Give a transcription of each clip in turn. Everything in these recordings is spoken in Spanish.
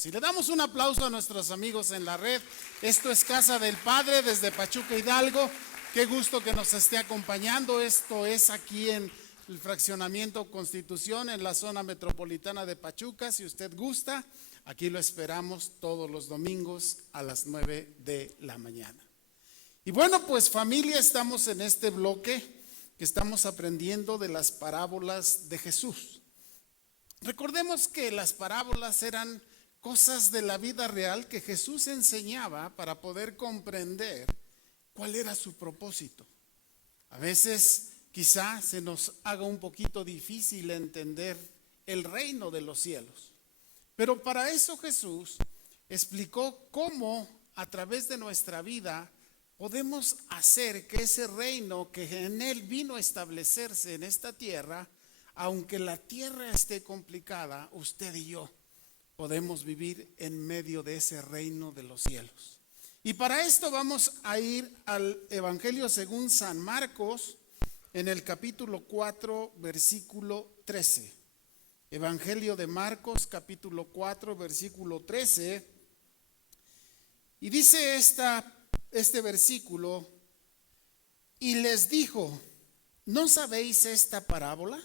Dios. Y le damos un aplauso a nuestros amigos en la red. Esto es Casa del Padre desde Pachuca, Hidalgo. Qué gusto que nos esté acompañando. Esto es aquí en el fraccionamiento Constitución, en la zona metropolitana de Pachuca. Si usted gusta, aquí lo esperamos todos los domingos a las 9 de la mañana. Y bueno, pues familia, estamos en este bloque que estamos aprendiendo de las parábolas de Jesús. Recordemos que las parábolas eran cosas de la vida real que Jesús enseñaba para poder comprender cuál era su propósito. A veces quizá se nos haga un poquito difícil entender el reino de los cielos, pero para eso Jesús explicó cómo a través de nuestra vida podemos hacer que ese reino que en Él vino a establecerse en esta tierra, aunque la tierra esté complicada, usted y yo podemos vivir en medio de ese reino de los cielos. Y para esto vamos a ir al Evangelio según San Marcos, en el capítulo 4, versículo 13. Evangelio de Marcos, capítulo 4, versículo 13. Y dice este versículo: y les dijo, ¿no sabéis esta parábola?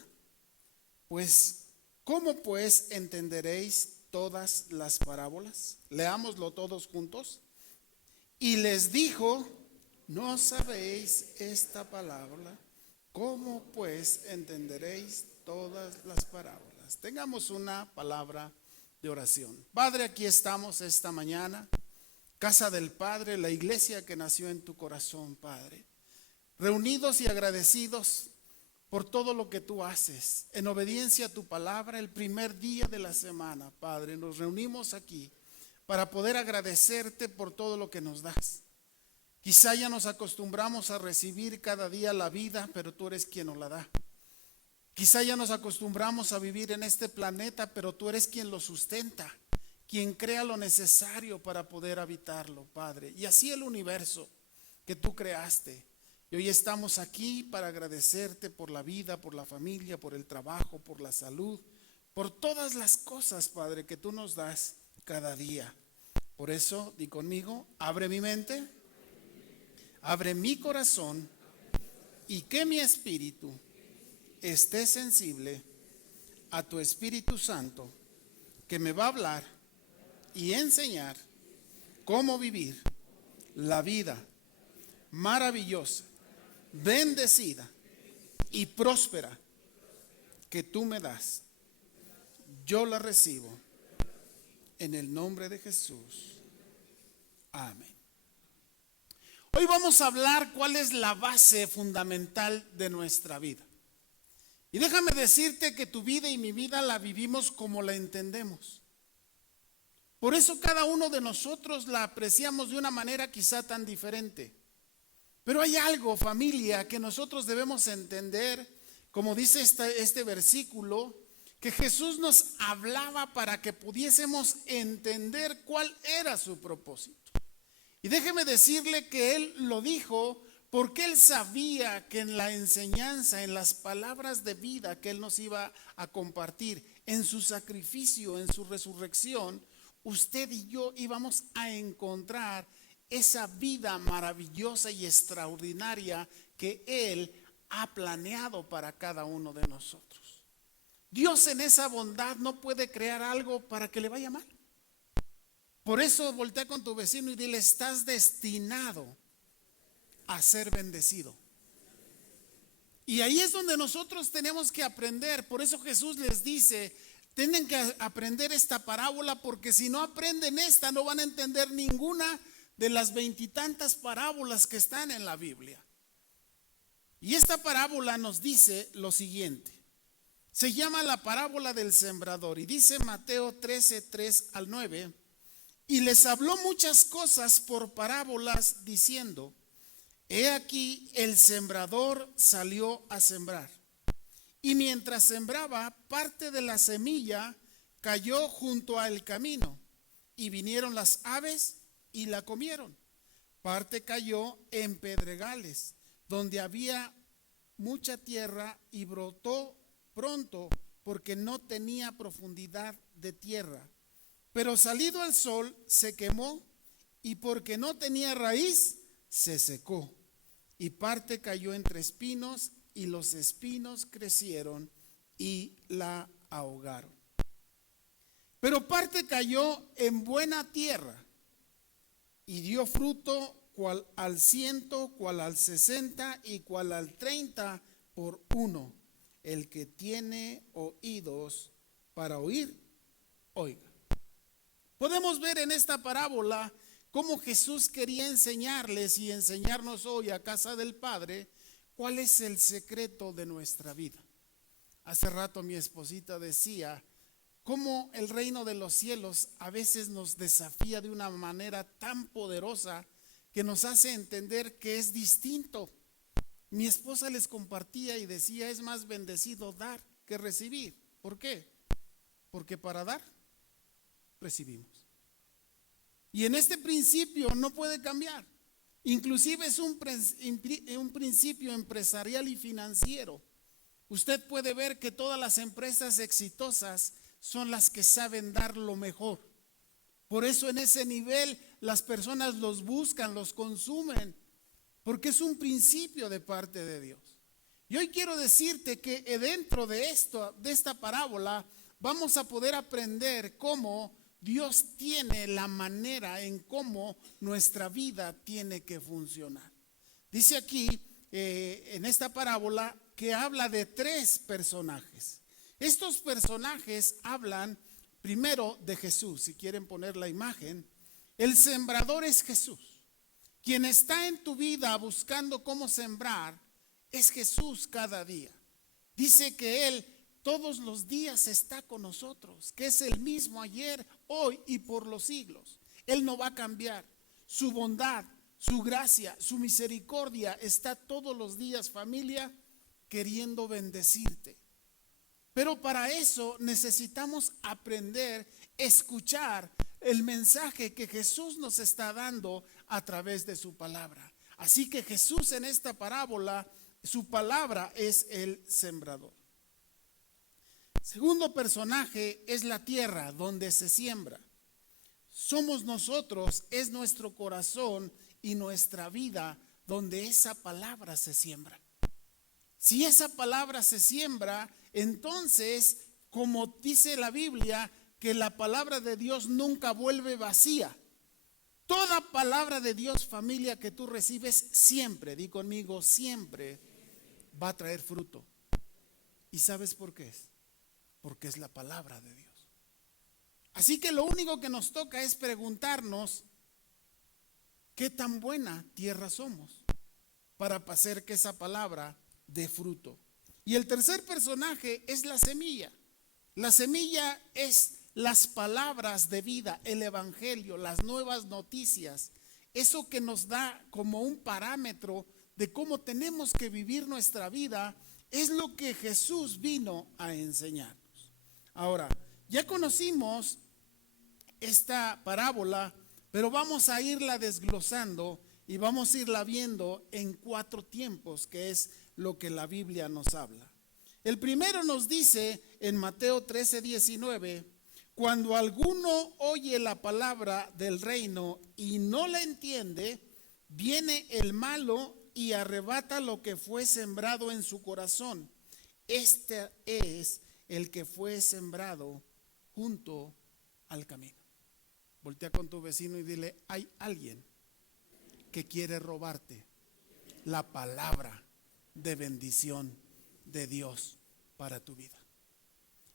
Pues, ¿cómo pues entenderéis todas las parábolas? Leámoslo todos juntos. Y les dijo, ¿no sabéis esta parábola? ¿Cómo pues entenderéis todas las parábolas? Tengamos una palabra de oración. Padre, aquí estamos esta mañana, Casa del Padre, la iglesia que nació en tu corazón, Padre, reunidos y agradecidos por todo lo que tú haces, en obediencia a tu palabra. El primer día de la semana, Padre, nos reunimos aquí para poder agradecerte por todo lo que nos das. Quizá ya nos acostumbramos a recibir cada día la vida, pero tú eres quien nos la da. Quizá ya nos acostumbramos a vivir en este planeta, pero tú eres quien lo sustenta, quien crea lo necesario para poder habitarlo, Padre. Y así el universo que tú creaste. Y hoy estamos aquí para agradecerte por la vida, por la familia, por el trabajo, por la salud, por todas las cosas, Padre, que tú nos das cada día. Por eso, di conmigo, abre mi mente, abre mi corazón, y que mi espíritu esté sensible a tu Espíritu Santo, que me va a hablar y enseñar cómo vivir la vida maravillosa, bendecida y próspera que tú me das. Yo la recibo en el nombre de Jesús. Amén. Hoy vamos a hablar cuál es la base fundamental de nuestra vida. Y déjame decirte que tu vida y mi vida la vivimos como la entendemos. Por eso cada uno de nosotros la apreciamos de una manera quizá tan diferente. Pero hay algo, familia, que nosotros debemos entender, como dice este versículo, que Jesús nos hablaba para que pudiésemos entender cuál era su propósito. Y déjeme decirle que Él lo dijo porque Él sabía que en la enseñanza, en las palabras de vida que Él nos iba a compartir, en su sacrificio, en su resurrección, usted y yo íbamos a encontrar esa vida maravillosa y extraordinaria que Él ha planeado para cada uno de nosotros. Dios en esa bondad no puede crear algo para que le vaya mal. Por eso voltea con tu vecino y dile, estás destinado a ser bendecido. Y ahí es donde nosotros tenemos que aprender. Por eso Jesús les dice, tienen que aprender esta parábola, porque si no aprenden esta, no van a entender ninguna de las 20 y tantas parábolas que están en la Biblia. Y esta parábola nos dice lo siguiente. Se llama la parábola del sembrador y dice Mateo 13, 3 al 9. Y les habló muchas cosas por parábolas diciendo, he aquí el sembrador salió a sembrar. Y mientras sembraba, parte de la semilla cayó junto al camino y vinieron las aves y la comieron. Parte cayó en pedregales, donde había mucha tierra y brotó pronto porque no tenía profundidad de tierra. pero salido el sol se quemó, y porque no tenía raíz, se secó. Y parte cayó entre espinos, y los espinos crecieron y la ahogaron. Pero parte cayó en buena tierra, y dio fruto, cual al 100, cual al 60 y cual al 30 por uno. El que tiene oídos para oír, oiga. Podemos ver en esta parábola cómo Jesús quería enseñarles y enseñarnos hoy a casa del Padre cuál es el secreto de nuestra vida. Hace rato mi esposita decía cómo el reino de los cielos a veces nos desafía de una manera tan poderosa que nos hace entender que es distinto. Mi esposa les compartía y decía, es más bendecido dar que recibir. ¿Por qué? Porque para dar, recibimos. Y en este principio no puede cambiar. Inclusive es un principio empresarial y financiero. Usted puede ver que todas las empresas exitosas son las que saben dar lo mejor. Por eso en ese nivel las personas los buscan, los consumen, porque es un principio de parte de Dios. Y hoy quiero decirte que dentro de esta parábola, vamos a poder aprender cómo Dios tiene la manera en cómo nuestra vida tiene que funcionar. Dice aquí en esta parábola que habla de 3 personajes. Estos personajes hablan primero de Jesús. Si quieren poner la imagen, el sembrador es Jesús. Quien está en tu vida buscando cómo sembrar es Jesús cada día. Dice que Él todos los días está con nosotros, que es el mismo ayer, hoy y por los siglos. Él no va a cambiar. Su bondad, su gracia, su misericordia está todos los días, familia, queriendo bendecirte. Pero para eso necesitamos aprender, escuchar el mensaje que Jesús nos está dando a través de su palabra. Así que Jesús en esta parábola, su palabra es el sembrador. Segundo personaje es la tierra donde se siembra. Somos nosotros, es nuestro corazón y nuestra vida donde esa palabra se siembra. Si esa palabra se siembra, entonces, como dice la Biblia, que la palabra de Dios nunca vuelve vacía. Toda palabra de Dios, familia, que tú recibes siempre, di conmigo, siempre va a traer fruto. ¿Y sabes por qué es? Porque es la palabra de Dios. Así que lo único que nos toca es preguntarnos qué tan buena tierra somos para hacer que esa palabra dé fruto. Y el tercer personaje es la semilla. La semilla es las palabras de vida, el evangelio, las nuevas noticias, eso que nos da como un parámetro de cómo tenemos que vivir nuestra vida, es lo que Jesús vino a enseñarnos. Ahora, ya conocimos esta parábola, pero vamos a irla desglosando y vamos a irla viendo en 4 tiempos, que es lo que la Biblia nos habla. El primero nos dice en Mateo 13:19, cuando alguno oye la palabra del reino y no la entiende, viene el malo y arrebata lo que fue sembrado en su corazón. Este es el que fue sembrado junto al camino. Voltea con tu vecino y dile, hay alguien que quiere robarte la palabra de bendición de Dios para tu vida.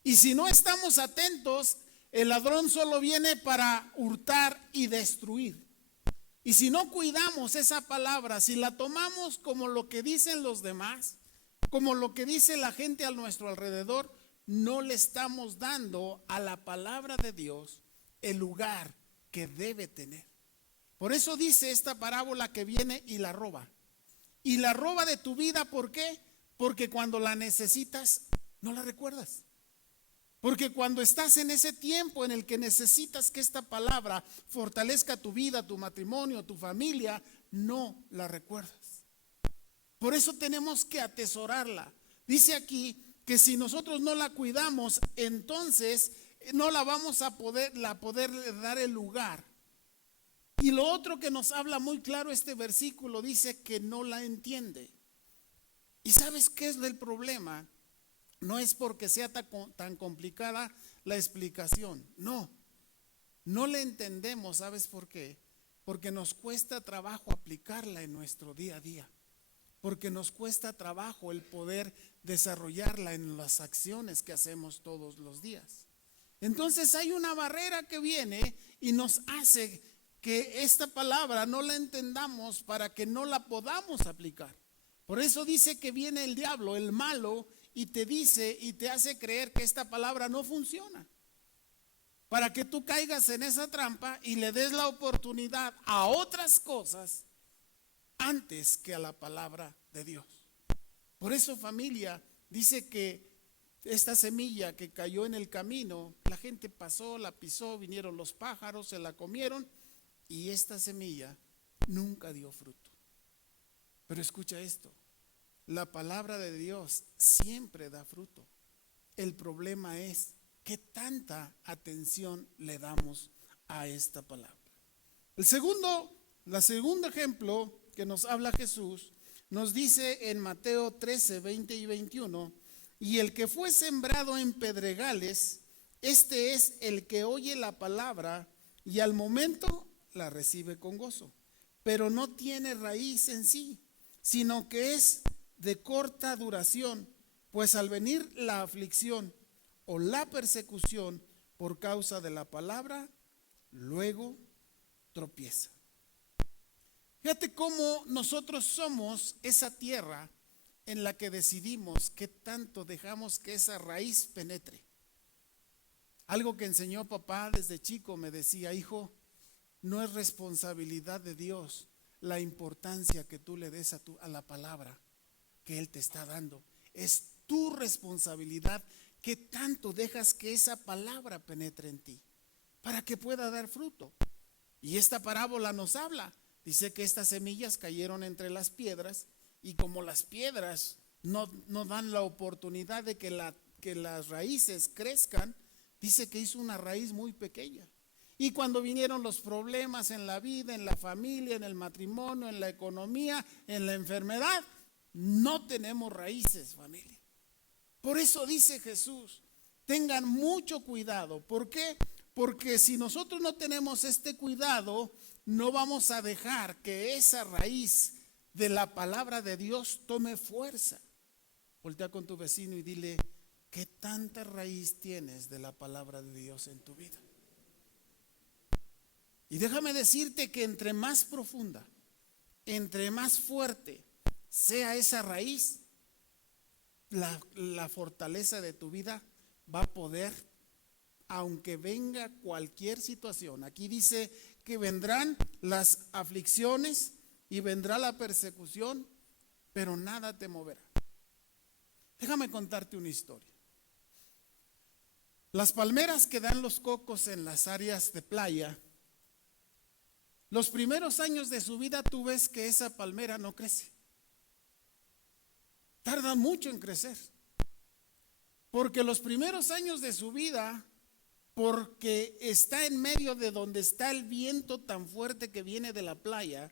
Y si no estamos atentos, el ladrón solo viene para hurtar y destruir. Y si no cuidamos esa palabra, si la tomamos como lo que dicen los demás, como lo que dice la gente a nuestro alrededor, no le estamos dando a la palabra de Dios el lugar que debe tener. Por eso dice esta parábola que viene y la roba. Y la roba de tu vida, ¿por qué? Porque cuando la necesitas, no la recuerdas. Porque cuando estás en ese tiempo en el que necesitas que esta palabra fortalezca tu vida, tu matrimonio, tu familia, no la recuerdas. Por eso tenemos que atesorarla. Dice aquí que si nosotros no la cuidamos, entonces no la vamos a poder dar el lugar. Y lo otro que nos habla muy claro este versículo, dice que no la entiende. ¿Y sabes qué es el problema? No es porque sea tan complicada la explicación, no la entendemos. ¿Sabes por qué? Porque nos cuesta trabajo aplicarla en nuestro día a día, porque nos cuesta trabajo el poder desarrollarla en las acciones que hacemos todos los días. Entonces hay una barrera que viene y nos hace que esta palabra no la entendamos para que no la podamos aplicar. Por eso dice que viene el diablo, el malo, y te dice y te hace creer que esta palabra no funciona, para que tú caigas en esa trampa y le des la oportunidad a otras cosas antes que a la palabra de Dios. Por eso, familia, dice que esta semilla que cayó en el camino, la gente pasó, la pisó, vinieron los pájaros, se la comieron, y esta semilla nunca dio fruto. Pero escucha esto, la palabra de Dios siempre da fruto. El problema es qué tanta atención le damos a esta palabra. El segundo ejemplo que nos habla Jesús, nos dice en Mateo 13, 20 y 21, y el que fue sembrado en pedregales, este es el que oye la palabra y al momento la recibe con gozo, pero no tiene raíz en sí, sino que es de corta duración, pues al venir la aflicción o la persecución por causa de la palabra, luego tropieza. Fíjate cómo nosotros somos esa tierra en la que decidimos qué tanto dejamos que esa raíz penetre. Algo que enseñó papá desde chico, me decía: hijo, no es responsabilidad de Dios la importancia que tú le des a la palabra que Él te está dando. Es tu responsabilidad que tanto dejas que esa palabra penetre en ti para que pueda dar fruto. Y esta parábola nos habla, dice que estas semillas cayeron entre las piedras, y como las piedras no dan la oportunidad de que las raíces crezcan, dice que hizo una raíz muy pequeña. Y cuando vinieron los problemas en la vida, en la familia, en el matrimonio, en la economía, en la enfermedad, no tenemos raíces, familia. Por eso dice Jesús, tengan mucho cuidado. ¿Por qué? Porque si nosotros no tenemos este cuidado, no vamos a dejar que esa raíz de la palabra de Dios tome fuerza. Voltea con tu vecino y dile: ¿qué tanta raíz tienes de la palabra de Dios en tu vida? Y déjame decirte que entre más profunda, entre más fuerte sea esa raíz, la fortaleza de tu vida va a poder, aunque venga cualquier situación. Aquí dice que vendrán las aflicciones y vendrá la persecución, pero nada te moverá. Déjame contarte una historia. Las palmeras que dan los cocos en las áreas de playa, los primeros años de su vida tú ves que esa palmera no crece. Tarda mucho en crecer. Porque los primeros años de su vida, porque está en medio de donde está el viento tan fuerte que viene de la playa,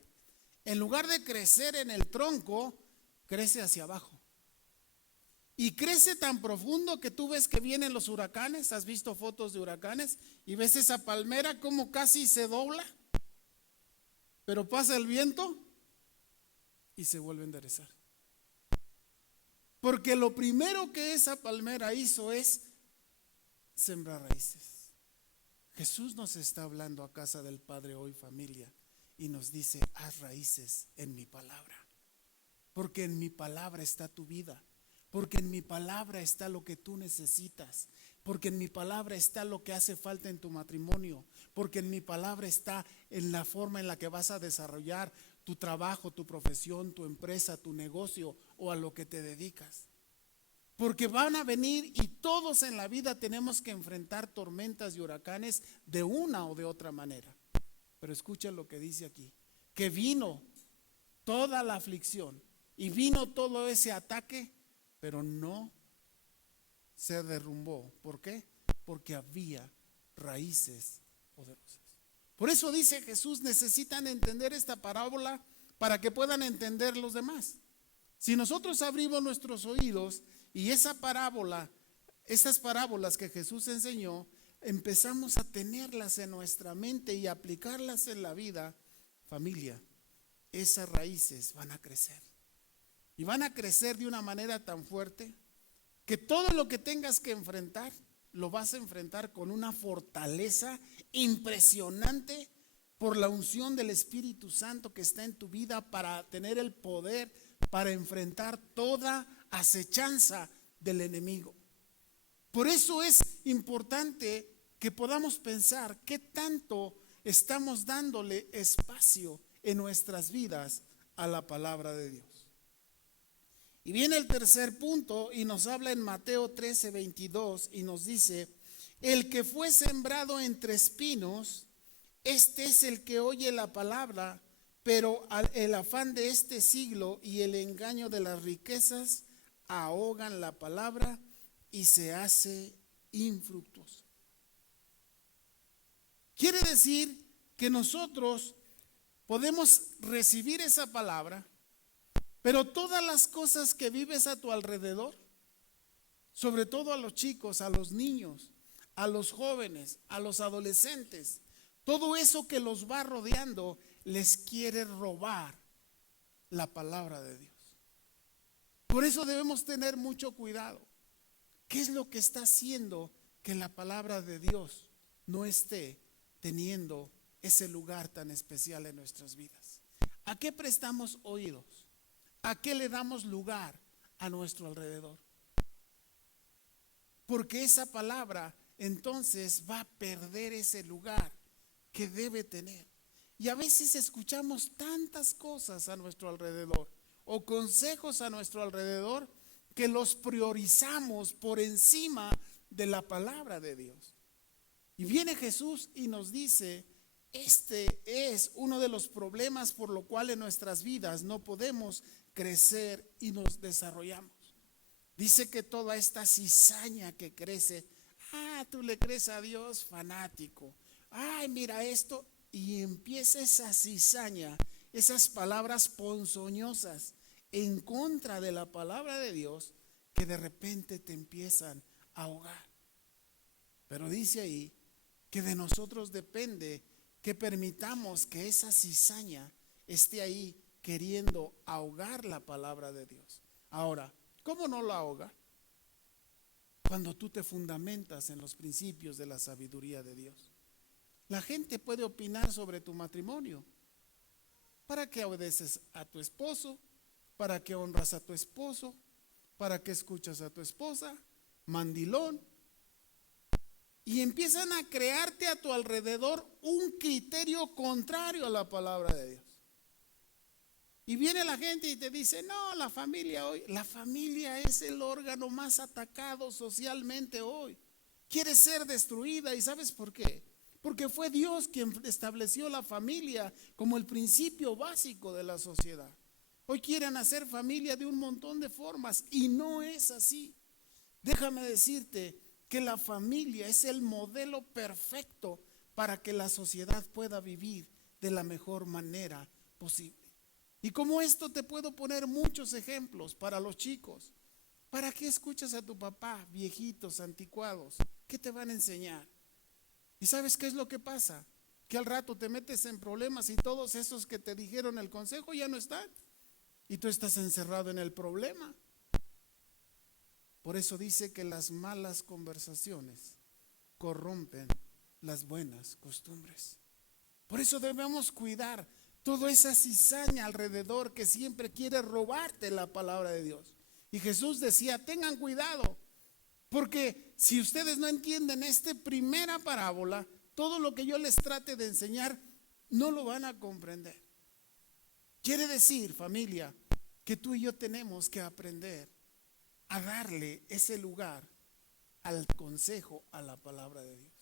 en lugar de crecer en el tronco, crece hacia abajo. Y crece tan profundo que tú ves que vienen los huracanes. ¿Has visto fotos de huracanes? Y ves esa palmera como casi se dobla, pero pasa el viento y se vuelve a enderezar. Porque lo primero que esa palmera hizo es sembrar raíces. Jesús nos está hablando a casa del Padre hoy, familia, y nos dice: haz raíces en mi palabra, porque en mi palabra está tu vida, porque en mi palabra está lo que tú necesitas, porque en mi palabra está lo que hace falta en tu matrimonio, porque en mi palabra está en la forma en la que vas a desarrollar tu trabajo, tu profesión, tu empresa, tu negocio o a lo que te dedicas. Porque van a venir, y todos en la vida tenemos que enfrentar tormentas y huracanes de una o de otra manera. Pero escucha lo que dice aquí, que vino toda la aflicción y vino todo ese ataque, pero no se derrumbó. ¿Por qué? porque había raíces poderosas. Por eso dice Jesús, necesitan entender esta parábola para que puedan entender los demás. Si nosotros abrimos nuestros oídos y esa parábola, estas parábolas que Jesús enseñó, empezamos a tenerlas en nuestra mente y aplicarlas en la vida, familia, esas raíces van a crecer. Y van a crecer de una manera tan fuerte que todo lo que tengas que enfrentar, lo vas a enfrentar con una fortaleza impresionante por la unción del Espíritu Santo que está en tu vida para tener el poder para enfrentar toda acechanza del enemigo. Por eso es importante que podamos pensar qué tanto estamos dándole espacio en nuestras vidas a la palabra de Dios. Y viene el tercer punto y nos habla en Mateo 13:22 y nos dice: el que fue sembrado entre espinos, este es el que oye la palabra, pero el afán de este siglo y el engaño de las riquezas ahogan la palabra y se hace infructuosa. Quiere decir que nosotros podemos recibir esa palabra, pero todas las cosas que vives a tu alrededor, sobre todo a los chicos, a los niños, a los jóvenes, a los adolescentes, todo eso que los va rodeando les quiere robar la palabra de Dios. Por eso debemos tener mucho cuidado. ¿Qué es lo que está haciendo que la palabra de Dios no esté teniendo ese lugar tan especial en nuestras vidas? ¿A qué prestamos oídos? ¿A qué le damos lugar a nuestro alrededor? Porque esa palabra entonces va a perder ese lugar que debe tener. Y a veces escuchamos tantas cosas a nuestro alrededor o consejos a nuestro alrededor que los priorizamos por encima de la palabra de Dios. Y viene Jesús y nos dice: este es uno de los problemas por lo cual en nuestras vidas no podemos crecer y nos desarrollamos. Dice que toda esta cizaña que crece, tú le crees a Dios, fanático. Mira esto, y empieza esa cizaña, esas palabras ponzoñosas en contra de la palabra de Dios que de repente te empiezan a ahogar. Pero dice ahí que de nosotros depende que permitamos que esa cizaña esté ahí queriendo ahogar la palabra de Dios. Ahora, ¿cómo no la ahoga? Cuando tú te fundamentas en los principios de la sabiduría de Dios. La gente puede opinar sobre tu matrimonio. ¿Para qué obedeces a tu esposo? ¿Para qué honras a tu esposo? ¿Para qué escuchas a tu esposa? Mandilón. Y empiezan a crearte a tu alrededor un criterio contrario a la palabra de Dios. Y viene la gente y te dice: no, la familia hoy, la familia es el órgano más atacado socialmente hoy. Quiere ser destruida. ¿Y sabes por qué? Porque fue Dios quien estableció la familia como el principio básico de la sociedad. Hoy quieren hacer familia de un montón de formas y no es así. Déjame decirte que la familia es el modelo perfecto para que la sociedad pueda vivir de la mejor manera posible. Y como esto te puedo poner muchos ejemplos para los chicos. ¿Para qué escuchas a tu papá, viejitos, anticuados? ¿Qué te van a enseñar? ¿Y sabes qué es lo que pasa? Que al rato te metes en problemas y todos esos que te dijeron el consejo ya no están. Y tú estás encerrado en el problema. Por eso dice que las malas conversaciones corrompen las buenas costumbres. Por eso debemos cuidar toda esa cizaña alrededor que siempre quiere robarte la palabra de Dios. Y Jesús decía: tengan cuidado, porque si ustedes no entienden esta primera parábola, todo lo que yo les trate de enseñar no lo van a comprender. Quiere decir, familia, que tú y yo tenemos que aprender a darle ese lugar al consejo, a la palabra de Dios.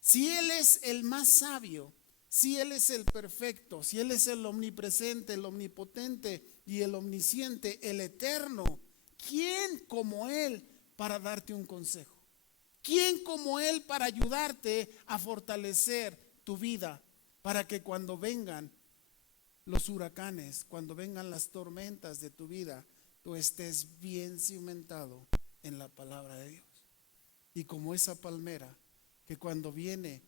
Si Él es el más sabio, si Él es el perfecto, si Él es el omnipresente, el omnipotente y el omnisciente, el eterno, ¿quién como Él para darte un consejo? ¿Quién como Él para ayudarte a fortalecer tu vida? Para que cuando vengan los huracanes, cuando vengan las tormentas de tu vida, tú estés bien cimentado en la palabra de Dios. Y como esa palmera que cuando viene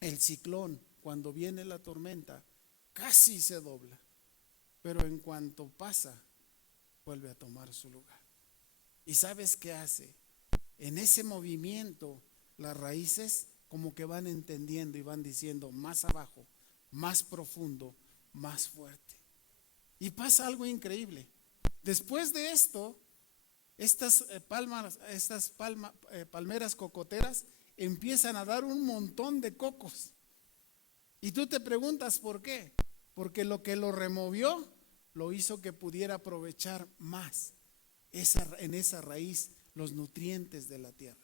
el ciclón, cuando viene la tormenta, casi se dobla, pero en cuanto pasa, vuelve a tomar su lugar. ¿Y sabes qué hace? En ese movimiento, las raíces como que van entendiendo y van diciendo más abajo, más profundo, más fuerte. Y pasa algo increíble. Después de esto, estas palmeras cocoteras empiezan a dar un montón de cocos. Y tú te preguntas por qué. Porque lo que lo removió lo hizo que pudiera aprovechar más en esa raíz los nutrientes de la tierra.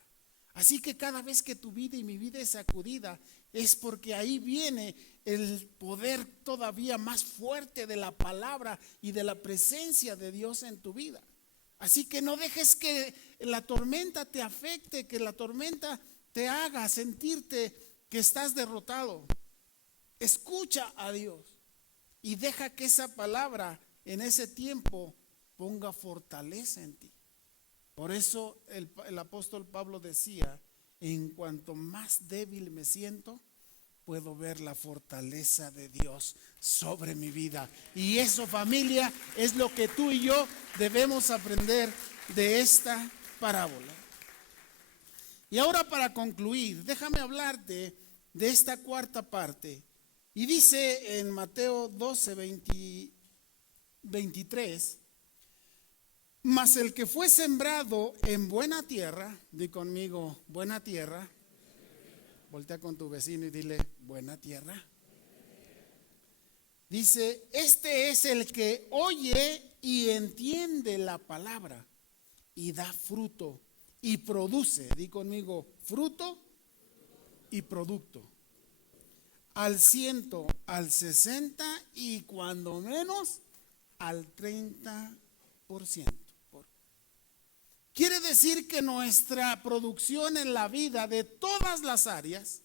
Así que cada vez que tu vida y mi vida es sacudida, es porque ahí viene el poder todavía más fuerte de la palabra y de la presencia de Dios en tu vida. Así que no dejes que la tormenta te afecte, que la tormenta te haga sentirte que estás derrotado. Escucha a Dios y deja que esa palabra en ese tiempo ponga fortaleza en ti. Por eso el apóstol Pablo decía: en cuanto más débil me siento, puedo ver la fortaleza de Dios sobre mi vida. Y eso, familia, es lo que tú y yo debemos aprender de esta parábola. Y ahora, para concluir, déjame hablarte de esta cuarta parte. Y dice en Mateo 12, 23: mas el que fue sembrado en buena tierra, di conmigo, buena tierra. Voltea con tu vecino y dile, buena tierra. Dice, este es el que oye y entiende la palabra y da fruto y produce, di conmigo, fruto y producto. Al 100, al 60 y cuando menos al 30%. Quiere decir que nuestra producción en la vida de todas las áreas,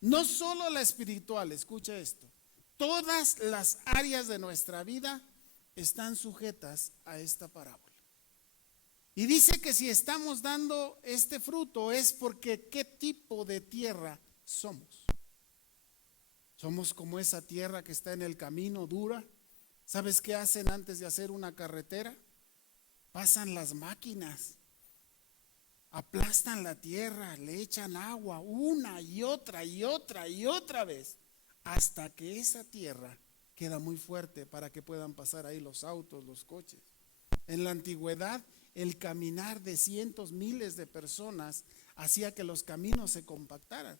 no solo la espiritual, escucha esto, todas las áreas de nuestra vida están sujetas a esta parábola. Y dice que si estamos dando este fruto es porque ¿qué tipo de tierra somos? Somos como esa tierra que está en el camino dura. ¿Sabes qué hacen antes de hacer una carretera? Pasan las máquinas, aplastan la tierra, le echan agua una y otra y otra y otra vez, hasta que esa tierra queda muy fuerte para que puedan pasar ahí los autos, los coches. En la antigüedad, el caminar de cientos, miles de personas hacía que los caminos se compactaran.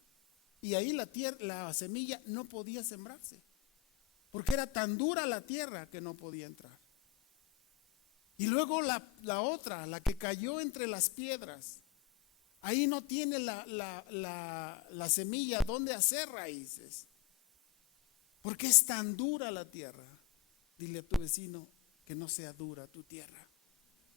Y ahí la semilla no podía sembrarse, porque era tan dura la tierra que no podía entrar. Y luego la otra, la que cayó entre las piedras, ahí no tiene la semilla donde hacer raíces, porque es tan dura la tierra. Dile a tu vecino que no sea dura tu tierra,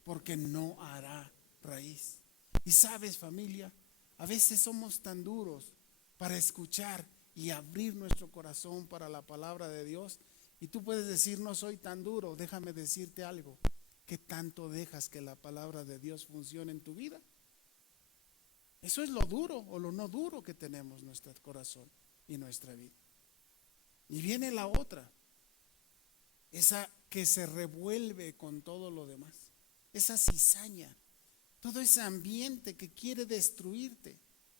porque no hará raíz. Y sabes, familia, a veces somos tan duros para escuchar y abrir nuestro corazón para la palabra de Dios. Y tú puedes decir, no soy tan duro. Déjame decirte algo. ¿Qué tanto dejas que la palabra de Dios funcione en tu vida? Eso es lo duro o lo no duro que tenemos en nuestro corazón y nuestra vida. Y viene la otra, esa que se revuelve con todo lo demás, esa cizaña, todo ese ambiente que quiere destruirte,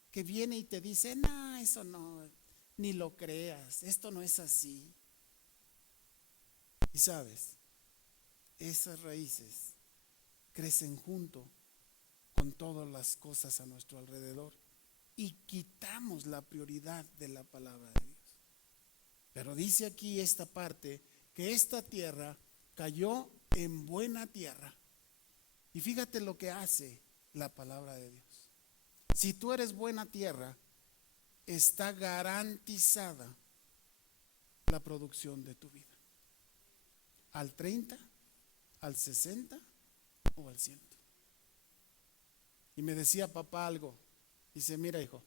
que viene y te dice, no, eso no, ni lo creas, esto no es así. Y sabes, esas raíces crecen junto con todas las cosas a nuestro alrededor y quitamos la prioridad de la palabra de Dios. Pero dice aquí esta parte que esta tierra cayó en buena tierra. Y fíjate lo que hace la palabra de Dios. Si tú eres buena tierra, está garantizada la producción de tu vida. Al 30, al 60 o al 100. y me decía papá algo. Dice, mira hijo,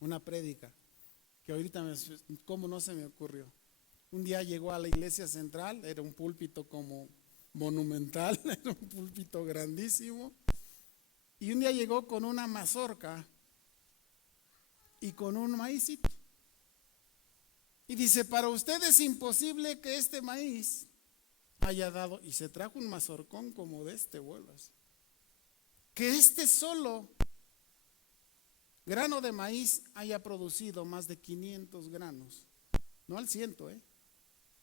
una prédica que ahorita cómo no se me ocurrió. Un día llegó a la iglesia central, era un púlpito como monumental, era un púlpito grandísimo, y un día llegó con una mazorca y con un maízito. Y dice, para usted es imposible que este maíz haya dado, y se trajo un mazorcón como de este vuelo así, que este solo grano de maíz haya producido más de 500 granos, no al 100,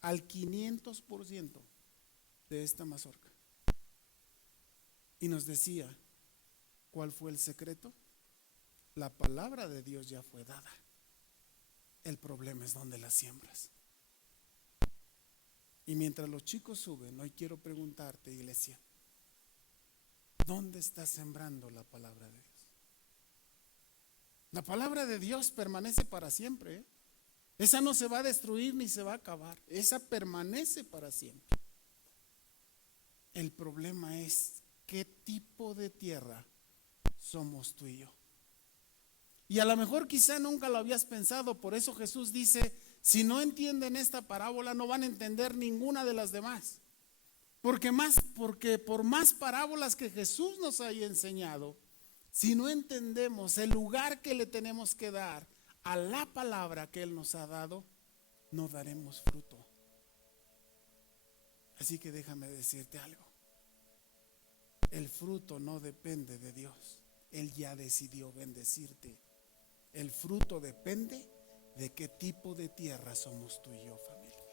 al 500% de esta mazorca. Y nos decía, ¿cuál fue el secreto? La palabra de Dios ya fue dada. El problema es donde la siembras. Y mientras los chicos suben, hoy quiero preguntarte, iglesia, ¿dónde estás sembrando la palabra de Dios? La palabra de Dios permanece para siempre, ¿eh? Esa no se va a destruir ni se va a acabar. Esa permanece para siempre. El problema es qué tipo de tierra somos tú y yo. Y a lo mejor quizá nunca lo habías pensado. Por eso Jesús dice, si no entienden esta parábola no van a entender ninguna de las demás. Porque por más parábolas que Jesús nos haya enseñado, si no entendemos el lugar que le tenemos que dar a la palabra que Él nos ha dado, no daremos fruto. Así que déjame decirte algo. El fruto no depende de Dios. Él ya decidió bendecirte. El fruto depende de qué tipo de tierra somos tú y yo, familia.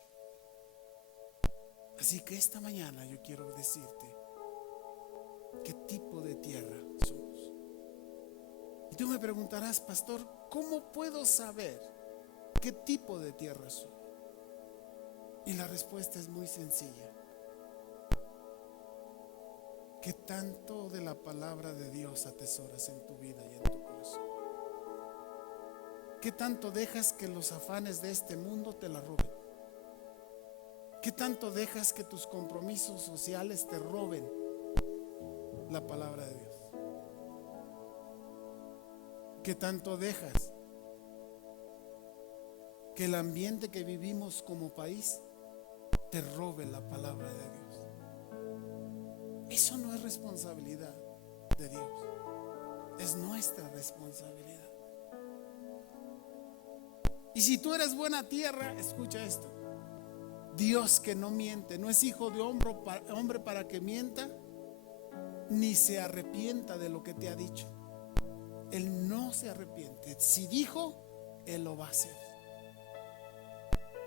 Así que esta mañana yo quiero decirte qué tipo de tierra somos. Y tú me preguntarás, pastor, ¿cómo puedo saber qué tipo de tierra soy? Y la respuesta es muy sencilla. ¿Qué tanto de la palabra de Dios atesoras en tu vida y en tu corazón? ¿Qué tanto dejas que los afanes de este mundo te la roben? ¿Qué tanto dejas que tus compromisos sociales te roben la palabra de Dios? ¿Qué tanto dejas que el ambiente que vivimos como país te robe la palabra de Dios? Eso no es responsabilidad de Dios, es nuestra responsabilidad. Y si tú eres buena tierra, escucha esto: Dios, que no miente, no es hijo de hombre para que mienta, ni se arrepienta de lo que te ha dicho. Él no se arrepiente. Si dijo, Él lo va a hacer.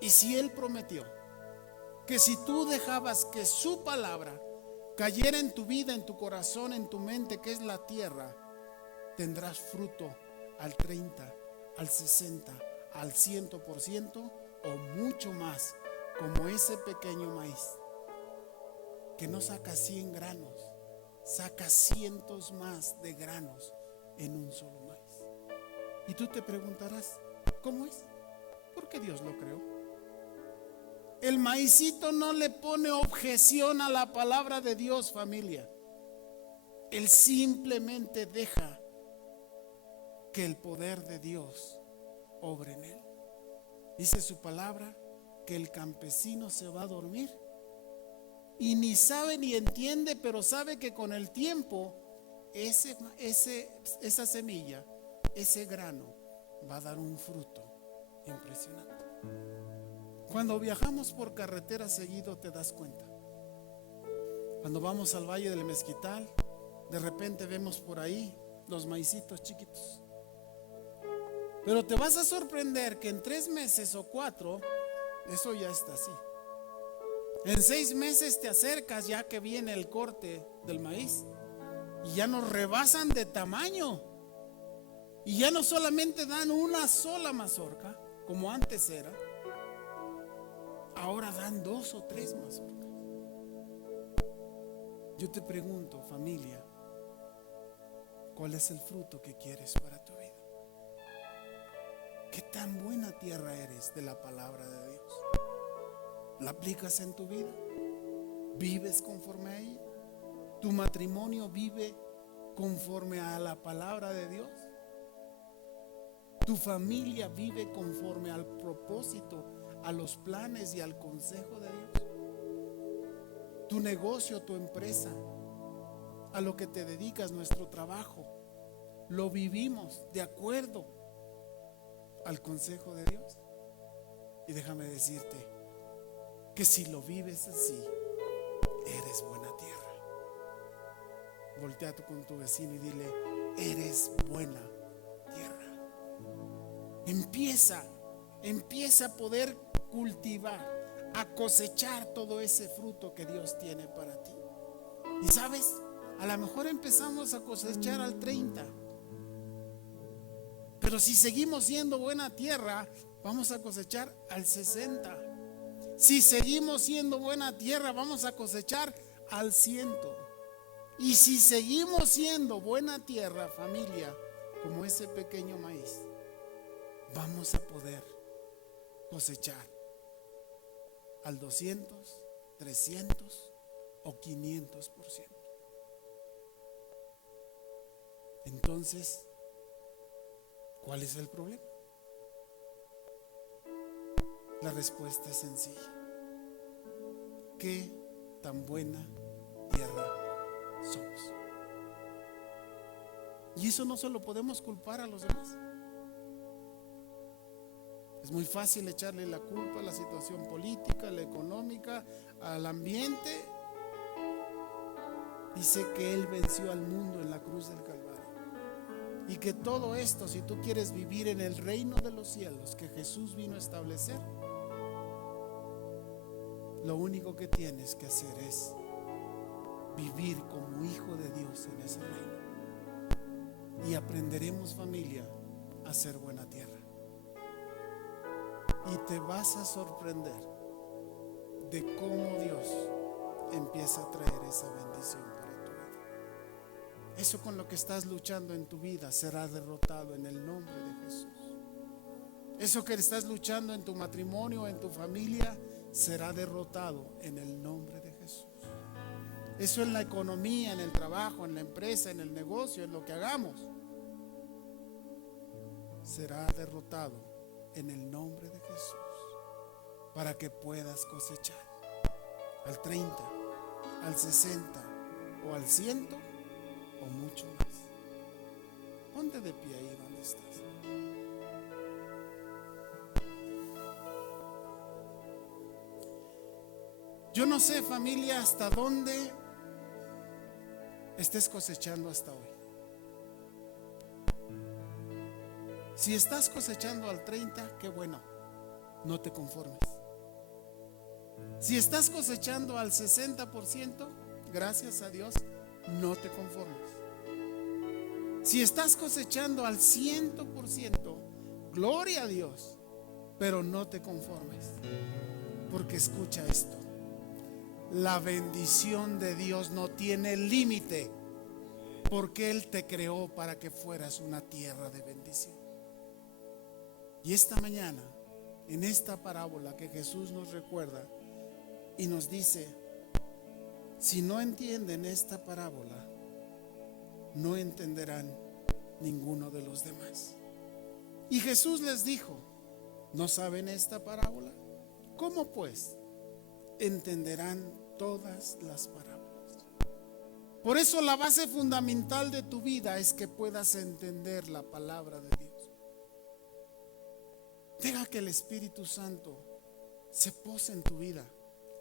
Y si Él prometió que si tú dejabas que su palabra cayera en tu vida, en tu corazón, en tu mente, que es la tierra, tendrás fruto al 30, al 60, al 100% o mucho más, como ese pequeño maíz que no saca 100 granos, saca cientos más de granos en un solo maíz. Y tú te preguntarás, ¿cómo es? Porque Dios lo creó. El maicito no le pone objeción a la palabra de Dios, familia. Él simplemente deja que el poder de Dios obre en él. Dice su palabra que el campesino se va a dormir y ni sabe ni entiende, pero sabe que con el tiempo esa semilla, ese grano va a dar un fruto impresionante. Cuando viajamos por carretera seguido te das cuenta. Cuando vamos al Valle del Mezquital, de repente vemos por ahí los maicitos chiquitos. Pero te vas a sorprender que en 3 meses o 4, eso ya está así. En 6 meses te acercas ya que viene el corte del maíz y ya nos rebasan de tamaño. Y ya no solamente dan una sola mazorca, como antes era, ahora dan 2 o 3 mazorcas. Yo te pregunto, familia, ¿cuál es el fruto que quieres para tu vida? ¿Qué tan buena tierra eres de la palabra de Dios? ¿La aplicas en tu vida? ¿Vives conforme a ella? ¿Tu matrimonio vive conforme a la palabra de Dios? Tu familia vive conforme al propósito, a los planes y al consejo de Dios. Tu negocio, tu empresa, a lo que te dedicas, nuestro trabajo, lo vivimos de acuerdo al consejo de Dios. Y déjame decirte que si lo vives así, eres buena tierra. Voltea tú con tu vecino y dile: eres buena tierra. Empieza a poder cultivar, a cosechar todo ese fruto que Dios tiene para ti. Y sabes, a lo mejor empezamos a cosechar al 30, pero si seguimos siendo buena tierra, vamos a cosechar al 60. Si seguimos siendo buena tierra, vamos a cosechar al 100. Y si seguimos siendo buena tierra, familia, como ese pequeño maíz, vamos a poder cosechar al 200, 300 o 500%. Entonces, ¿cuál es el problema? La respuesta es sencilla. ¿Qué tan buena tierra somos? Y eso no se lo podemos culpar a los demás. Es muy fácil echarle la culpa a la situación política, la económica, al ambiente. Dice que Él venció al mundo en la cruz del Calvario. Y que todo esto, si tú quieres vivir en el reino de los cielos que Jesús vino a establecer, lo único que tienes que hacer es vivir como hijo de Dios en ese reino. Y aprenderemos, familia, a ser buena tierra. Y te vas a sorprender de cómo Dios empieza a traer esa bendición para tu vida. Eso con lo que estás luchando en tu vida será derrotado en el nombre de Jesús. Eso que estás luchando en tu matrimonio, en tu familia, será derrotado en el nombre de Jesús. Eso en la economía, en el trabajo, en la empresa, en el negocio, en lo que hagamos, será derrotado en el nombre de Jesús, para que puedas cosechar al 30, al 60 o al 100 o mucho más. Ponte de pie ahí donde estás. Yo no sé, familia, hasta dónde estés cosechando hasta hoy. Si estás cosechando al 30, qué bueno, no te conformes. Si estás cosechando al 60%, gracias a Dios, no te conformes. Si estás cosechando al 100%, gloria a Dios, pero no te conformes. Porque escucha esto: la bendición de Dios no tiene límite, porque Él te creó para que fueras una tierra de bendición. Y esta mañana, en esta parábola que Jesús nos recuerda y nos dice: si no entienden esta parábola, no entenderán ninguno de los demás. Y Jesús les dijo: ¿no saben esta parábola? ¿Cómo pues entenderán todas las parábolas? Por eso la base fundamental de tu vida es que puedas entender la palabra de Dios. Deja que el Espíritu Santo se pose en tu vida,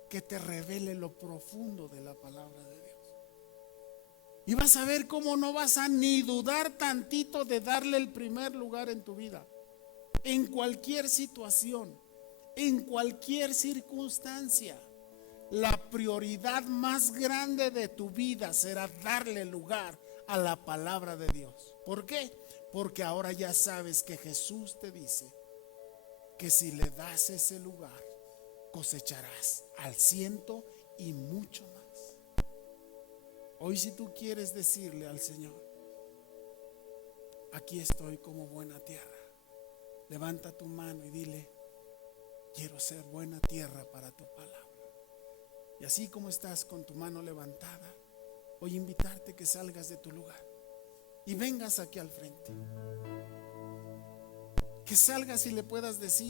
que te revele lo profundo de la palabra de Dios. Y vas a ver cómo no vas a ni dudar tantito de darle el primer lugar en tu vida. En cualquier situación, en cualquier circunstancia, la prioridad más grande de tu vida será darle lugar a la palabra de Dios. ¿Por qué? Porque ahora ya sabes que Jesús te dice que si le das ese lugar, cosecharás al 100 y mucho más. Hoy, si tú quieres decirle al Señor: aquí estoy como buena tierra, levanta tu mano y dile: quiero ser buena tierra para tu palabra. Y así como estás con tu mano levantada, voy a invitarte que salgas de tu lugar y vengas aquí al frente. Que salgas y le puedas decir: